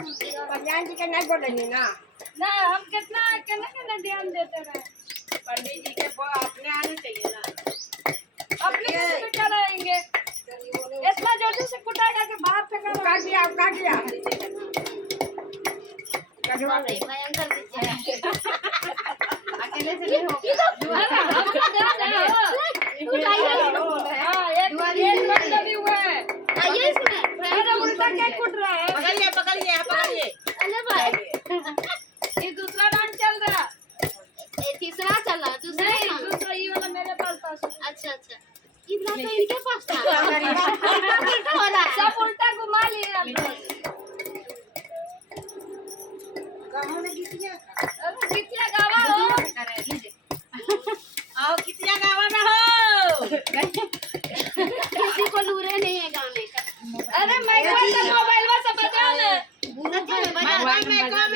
कल्याण जी के नहीं बोले ना ना हम कितना कितना ध्यान देते रहे। पंडित जी के अपने आने चाहिए ना अपने कैसे कुटा रहेंगे इतना जल्दी से कुटाएगा कि बाहर फेंका काट दिया कटवा दे भयंकर दीजिए अकेले से नहीं होगा हम तो ध्यान है हाँ एक मतलब भी हुआ है आइए इसमें अरे उल्टा क्या कुट रहा है पकड़िए अरे भाई ये दूसरा राउंड चल रहा ये तीसरा चला दूसरा नहीं round। दूसरा ये वाला मेरे पास है। अच्छा अच्छा इतना तो इनके पास था हो रहा है सब उल्टा घुमा लिए आप लोग। गाँव में गिटिया अरे कितना गावा हो आओ कितिया गावा ना हो किसी को लूरे नहीं है गाने का अरे मैं मोबाइल में सब बजा ले सच में बजा